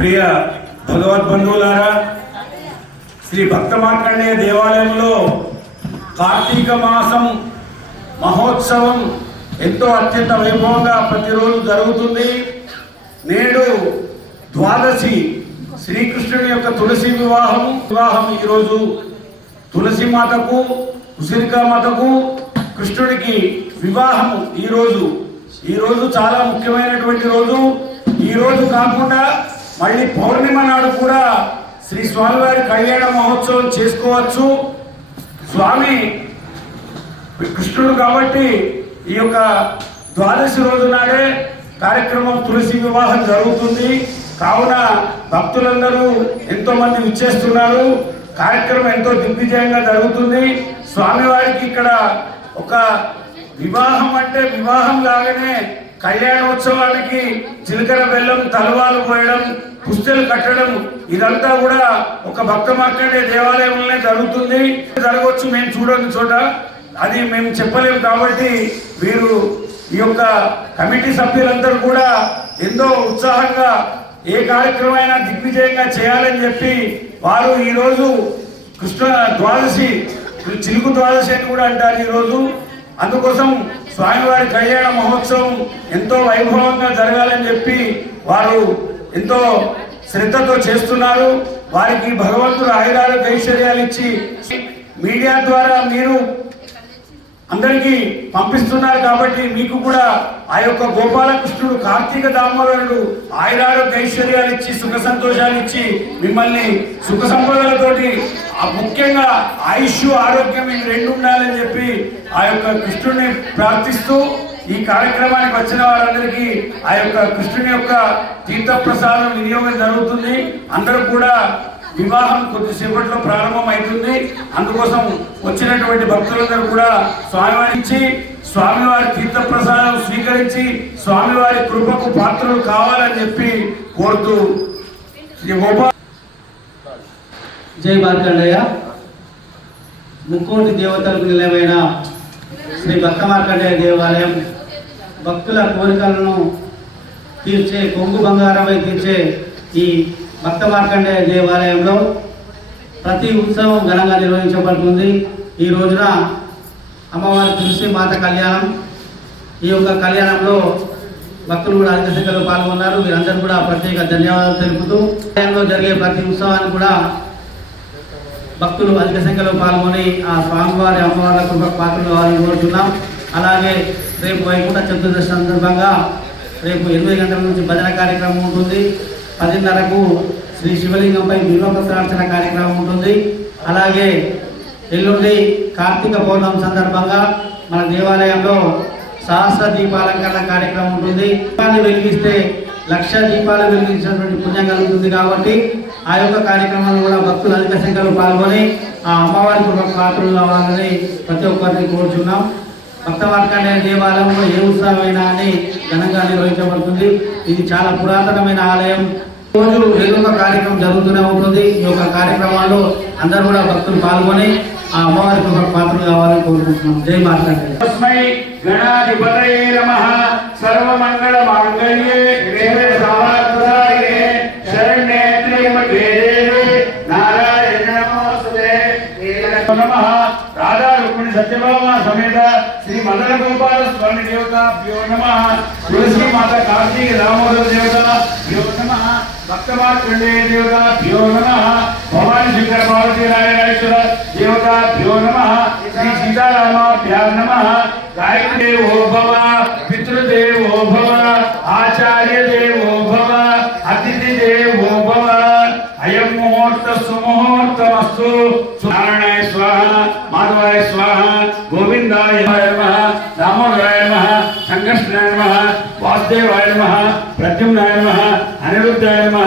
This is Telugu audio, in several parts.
ప్రియ భగవద్బంధువులారా శ్రీ భక్త మార్కండేయ దేవాలయంలో కార్తీక మాసం మహోత్సవం ఎంతో అత్యంత వైభవంగా ప్రతిరోజు జరుగుతుంది. నేడు ద్వాదశి శ్రీకృష్ణుని యొక్క తులసి వివాహం. వివాహం ఈరోజు తులసి మాతకు ఉసిరికా మాతకు కృష్ణుడికి వివాహం ఈరోజు. ఈరోజు చాలా ముఖ్యమైనటువంటి రోజు. ఈరోజు కాకుండా మళ్ళీ పౌర్ణిమ నాడు కూడా శ్రీ స్వామివారి కళ్యాణ మహోత్సవం చేసుకోవచ్చు. స్వామి కృష్ణుడు కాబట్టి ఈ యొక్క ద్వాదశి రోజు నాడే కార్యక్రమం తులసి వివాహం జరుగుతుంది. కావున భక్తులందరూ ఎంతోమంది విచ్చేస్తున్నారు. కార్యక్రమం ఎంతో దిగ్విజయంగా జరుగుతుంది. స్వామివారికి ఇక్కడ ఒక వివాహం అంటే వివాహం లాగానే కళ్యాణోత్సవానికి చిలకర బెల్లం తలవాలు పోయడం పుస్తలు కట్టడం ఇదంతా కూడా ఒక భక్త మార్కండే దేవాలయంలోనే జరుగుతుంది. జరగవచ్చు మేము చూడని చోట. అది మేము చెప్పలేము కాబట్టి వీరు ఈ యొక్క కమిటీ సభ్యులందరూ కూడా ఎంతో ఉత్సాహంగా ఏ కార్యక్రమైనా దిగ్విజయంగా చేయాలని చెప్పి వారు ఈరోజు కృష్ణ ద్వాదశి చిలుకు ద్వాదశి అని కూడా అంటారు ఈరోజు. అందుకోసం స్వామివారి కళ్యాణ మహోత్సవం ఎంతో వైభవంగా జరగాలని చెప్పి వారు ఎంతో శ్రద్ధతో చేస్తున్నారు. వారికి భగవంతుడు ఆయుధాలు ఐశ్వర్యాలు ఇచ్చి మీడియా ద్వారా మీరు అందరికీ పంపిస్తున్నారు కాబట్టి మీకు కూడా ఆ యొక్క గోపాలకృష్ణుడు కార్తీక దామోదరుడు ఆయురారోగ్య ఐశ్వర్యాలు ఇచ్చి సుఖ సంతోషాలు ఇచ్చి మిమ్మల్ని సుఖ సంపదలతోటి ముఖ్యంగా ఆయుష్ ఆరోగ్యం ఇవి రెండు ఉండాలని చెప్పి ఆ యొక్క కృష్ణుడిని ప్రార్థిస్తూ ఈ కార్యక్రమానికి వచ్చిన వారందరికీ ఆ యొక్క కృష్ణుని యొక్క తీర్థప్రసాదం వినియోగం జరుగుతుంది. అందరూ కూడా వివాహం కొద్దిసేపట్లో ప్రారంభం అవుతుంది అందుకోసం వచ్చినటువంటి భక్తులందరూ కూడా స్వామివారించి స్వామివారి తీర్థప్రసాదం స్వీకరించి స్వామివారి కృపకు పాత్రలు కావాలని చెప్పి కోరుతూ శ్రీ జై మార్కండయ్య. ముక్కోటి దేవతలకు నిలయమైన శ్రీ భక్త మార్కండేయ దేవాలయం భక్తుల కోరికలను తీర్చే కొంగు బంగారమై తీర్చే ఈ భక్త మార్కండే దేవాలయంలో ప్రతి ఉత్సవం ఘనంగా నిర్వహించబడుతుంది. ఈ రోజున అమ్మవారి తులసి మాత కళ్యాణం ఈ యొక్క కళ్యాణంలో భక్తులు కూడా అధిక సంఖ్యలో పాల్గొన్నారు. వీరందరూ కూడా ప్రత్యేక ధన్యవాదాలు తెలుపుతూ కళ్యాణంలో జరిగే ప్రతి ఉత్సవాన్ని కూడా భక్తులు అధిక సంఖ్యలో పాల్గొని ఆ స్వామివారి అమ్మవారి కృప పాత్రలు వారిని కోరుతున్నాం అలాగే రేపు వైకుంఠ చతుర్దశి సందర్భంగా రేపు ఎనిమిది గంటల నుంచి భజన కార్యక్రమం ఉంటుంది. పదిన్నరకు శ్రీ శివలింగంపై బిల్వపత్రార్చన కార్యక్రమం ఉంటుంది. అలాగే ఎల్లుండి కార్తీక పౌర్ణమి సందర్భంగా మన దేవాలయంలో సహస్ర దీపాలంకరణ కార్యక్రమం ఉంటుంది. దీపాన్ని వెలిగిస్తే లక్ష దీపాలు వెలిగించినటువంటి పుణ్యం కలుగుతుంది కాబట్టి ఆ యొక్క కార్యక్రమంలో కూడా భక్తులు అధిక సంఖ్యలో పాల్గొని ఆ అమ్మవారికి ఒక పాత్రలు అవ్వాలని ప్రతి ఒక్కరిని కోరుచున్నాం. భక్త మార్కండేయ దేవాలయంలో ఏ ఉత్సవమైనా అని ఘనంగా నిర్వహించబడుతుంది. ఇది చాలా పురాతనమైన ఆలయం. రోజు ఏదో ఒక కార్యక్రమం జరుగుతూనే ఉంటుంది. ఈ యొక్క కార్యక్రమాల్లో అందరూ కూడా భక్తులు పాల్గొని ఆ అమ్మవారికి ఒక పాత్రలు కావాలని కోరుకుంటున్నాం. జై మార్కండేయ తస్మై సర్వమంగళ మాంగళ్యే. రాధా రుక్మిణి సత్యభామ సమేత శ్రీ మదన గోపాల స్వామి దేవత దేవతాభ్యో నమ. తులసి మాత కార్తీక దామోదర దేవతాభ్యో నమః. భక్త దేవత దేవతాభ్యో నమ. భవాని శంకర పార్వతీ నారాయణేశ్వర దేవత దేవతాభ్యో నమ. శ్రీ సీతారామాభ్యా నమః. గాయత్రి దేవో భవ పితృదేవో భవ ఆచార్య దేవో భవ అతిథి దేవో భవ. అయం ముహూర్త సుముహూర్తమస్తు. నారాయణ వాసుదేవాయ నమ ప్రద్యుమ్నాయ నమ అనిరుద్ధాయ నమ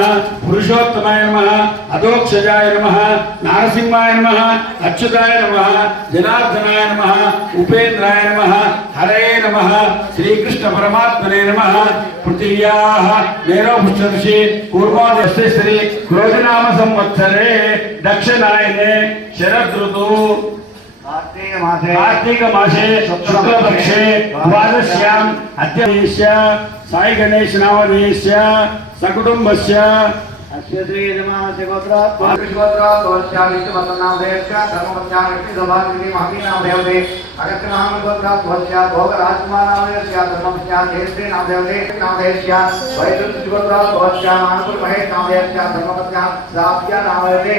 పురుషోత్తమాయ నమ అధోక్షజాయ నమ నారసింహాయ నమ అచ్యుతాయ నమ జనార్దనాయ నమ ఉపేంద్రాయ నమ హరే నమ శ్రీకృష్ణ పరమాత్మనే నమ పృథివ్యా మేరో పుష్పర్షి కూర్మోదస్తి శ్రీ క్రోజనామ సంవత్సరే దక్షిణాయనే శరదృతు कार्तीकमासे शुक्लपक्षे द्वादश्याम् अद्यदेशस्य साईगणेशनामधेयस्य सकुटुम्बस्य। अस्य श्री नमः शिवत्रात् कृष्णत्रात् वस्यामिष्टमतनामधेयस्य धर्मवत्यामिष्टि सभानिधि महमीनामधेयते अगत्यनाम भद्रात् वस्या भोगराजमानामधेयस्य धर्मवत्याधेयते नामधेयते नामधेयस्य वैदुष्टिभद्रात् वस्या मानपुरमहे नामधेयस्य धर्मवत्या साप्या नामधेयते